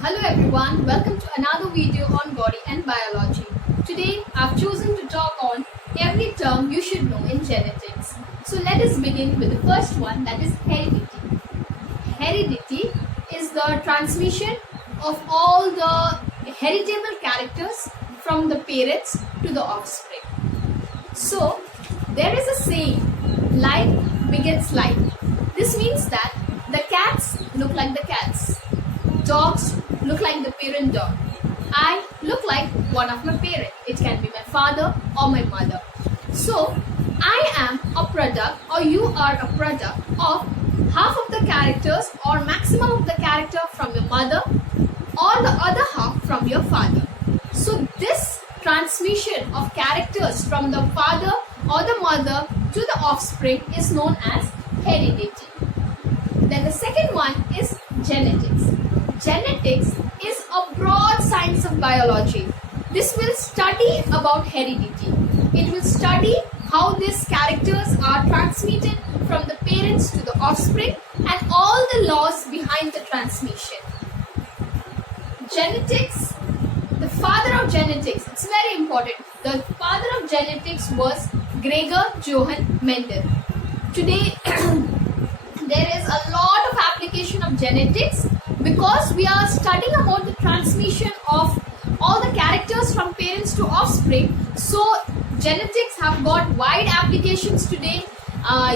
Hello everyone, welcome to another video on body and biology. Today I've chosen to talk on every term you should know in genetics. So let us begin with the first one, that is heredity. Heredity is the transmission of all the heritable characters from the parents to the offspring. So there is a saying, like begets like. This means that the cats look like the cats. Dogs look like the parent dog. I look like one of my parents. It can be my father or my mother. So, I am a product or you are a product of half of the characters or maximum of the character from your mother or the other half from your father. So, this transmission of characters from the father or the mother to the offspring is known as heredity. Then the second one is genetics. Genetics is a broad science of biology. This will study about heredity. It will study how these characters are transmitted from the parents to the offspring and all the laws behind the transmission. Genetics, the father of genetics, it's very important. The father of genetics was Gregor Johann Mendel. Today, there is a lot of application of genetics because we are studying about the transmission of all the characters from parents to offspring. So genetics have got wide applications today.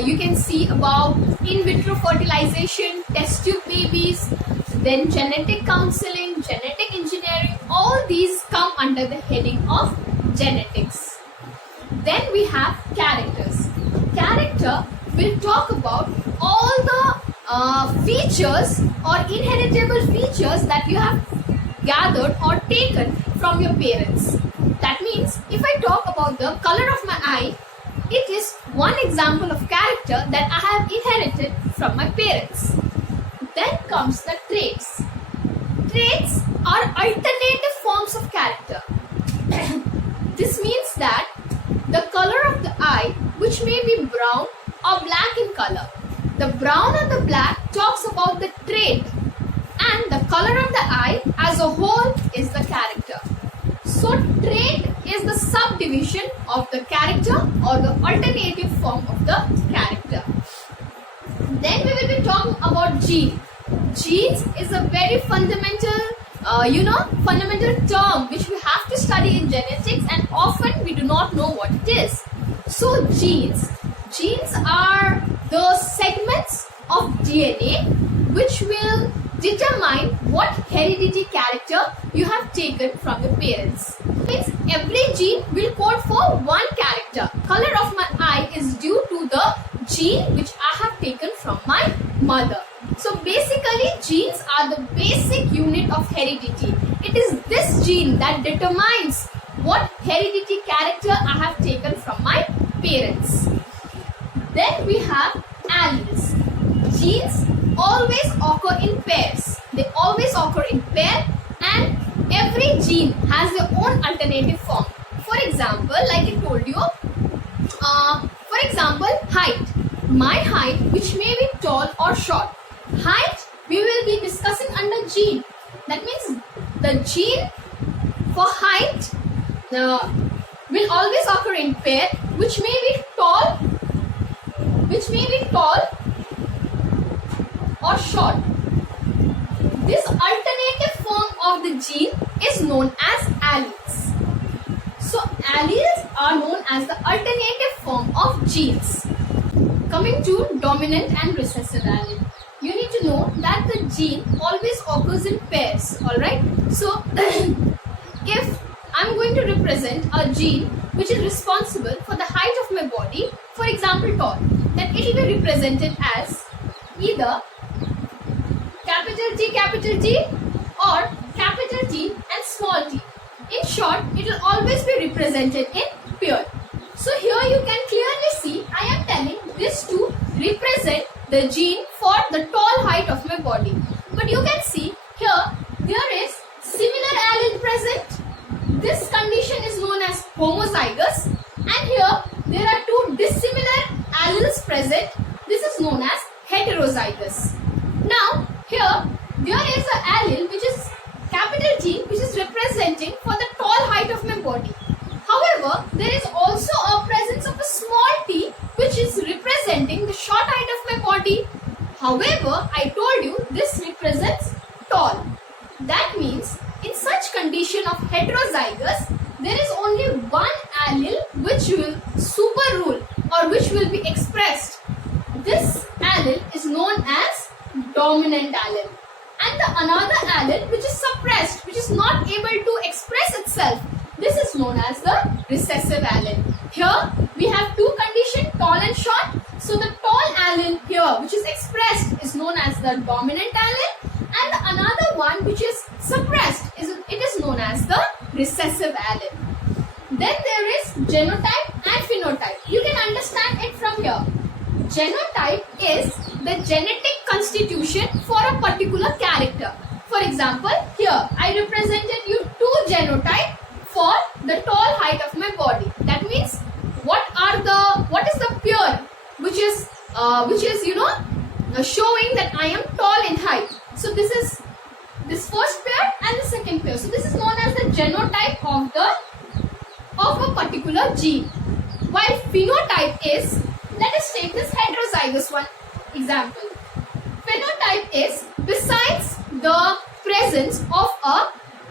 You can see about in vitro fertilization, test tube babies, then genetic counseling, genetic engineering. All these come under the heading of genetics. Then we have characters. Character will talk about all the features or inheritable features that you have gathered or taken from your parents. That means if I talk about the color of my eye, it is one example of character that I have inherited from my parents. Then comes the traits. Traits are alternative forms of character. This means that the color of the eye, which may be brown or black in color. The brown or the black talks about the trait and the color of the eye as a whole is the character. So trait is the subdivision of the character or the alternative form of the character. Then we will be talking about gene. Genes is a very fundamental fundamental term which we have to study in genetics and often we do not know what it is. So genes are the segments of DNA which will determine what heredity character you have taken from your parents. Means every gene will code for one character. Color of my eye is due to the gene which I have taken from my mother. So basically genes are the basic unit of heredity. It is this gene that determines what heredity character I have taken from my parents. Then we have alleles. Genes always occur in pairs. They always occur in pair and every gene has their own alternative form. For example, like I told you, for example, height. My height, which may be tall or short. Height we will be discussing under gene. That means the gene for height will always occur in pair, which may be tall or short. This alternative form of the gene is known as alleles. So alleles are known as the alternative form of genes. Coming to dominant and recessive allele. You need to know that the gene always occurs in pairs, alright? So if I'm going to represent a gene which is responsible for the height of my body, for example tall, then it will be represented as either capital T or capital T and small t. In short, it will always be represented in pair. So here you can clearly see I am telling this to represent the gene for the tall height of my body. But you can see here there is similar allele present. This condition is known as homozygous and here there are two dissimilar alleles present. This is known as heterozygous. Now here there is an allele which is That means in such condition of heterozygous, there is only one allele which will superrule or which will be expressed. This allele is known as dominant allele. And the another allele which is suppressed, which is not able to express itself, this is known as the recessive allele. Here we have two conditions, tall and short. So the tall allele here which is expressed is known as the dominant allele, and another one which is suppressed it is known as the recessive allele. Then there is genotype and phenotype. You can understand it from here. Genotype is the genetic constitution for a particular character. For example, here I represented you two genotype for the tall height of my body. That means what is the pair which is showing that I am tall in height. So this is this first pair and the second pair. So this is known as the genotype of a particular gene. While phenotype is, let us take this heterozygous one example. Phenotype is, besides the presence of a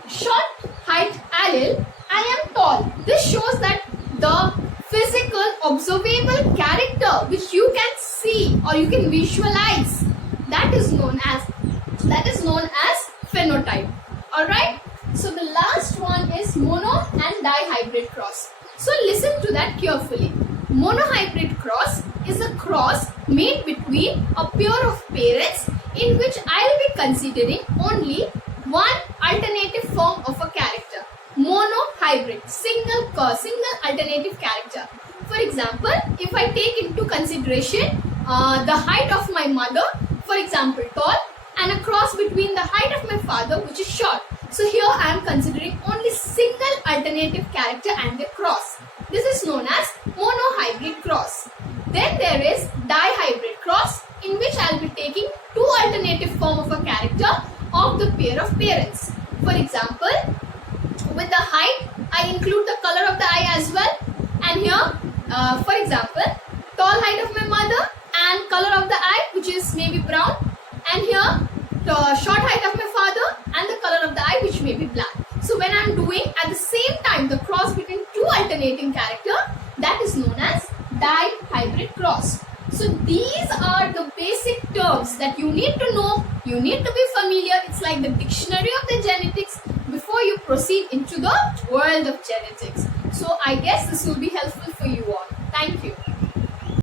short height allele, I am tall. This shows that the physical observable character which you can see or you can visualize, that is known as phenotype. Alright. So the last one is mono and dihybrid cross. So listen to that carefully. Monohybrid cross is a cross made between a pair of parents in which I will be considering only one alternative form of a character. Monohybrid, single alternative character. For example, if I take into consideration the height of my mother, for example tall, and a cross between the height of my father which is short. So here I am considering only single alternative character and the cross. This is known as monohybrid cross. Then there is dihybrid cross, in which I will be taking two alternative form of a character of the pair of parents. For example, with the height, I include the color of the eye as well. And here, for example, tall height of my mother and color of the eye which is maybe brown. And here, the short height of my father and the color of the eye which may be black. So when I am doing at the same time the cross between two alternating character, that is known as dihybrid cross. So these are the basic terms that you need to know, you need to be familiar. It's like the dictionary of the genetics before you proceed into the world of genetics. So I guess this will be helpful for you all.